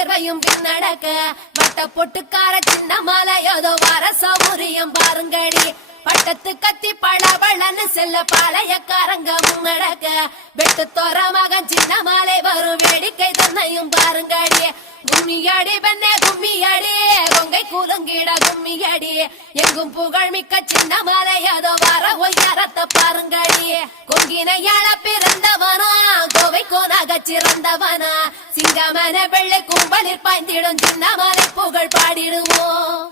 சேர்வையும் பின்னடக்க வட்ட பொட்டுக்கார சின்ன மாலை ஏதோ வர சௌரியம் பாருங்கடி பட்டத்து கத்தி பழவளன்னு செல்ல பாளையக்காரங்க முன்னடக்க வெட்டு தோற மகன் சின்ன மாலை வரும் வேடிக்கை தன்னையும் பாருங்கடி கும்மியடி பெண்ணே கும்மியடி கொங்கை கூலுங்கிட கும்மியடி எங்கும் புகழ் மிக்க சின்ன மாலை அதோ வர ஒய்யாரத்தை பாருங்கடி கொங்கினையாள பிறந்தவனா கோவை கோனாக சிறந்தவனா சிங்கமன வெள்ளை கும்பலில் பாய்ந்திடும் சின்ன மாலை புகழ் பாடிடுவோம்.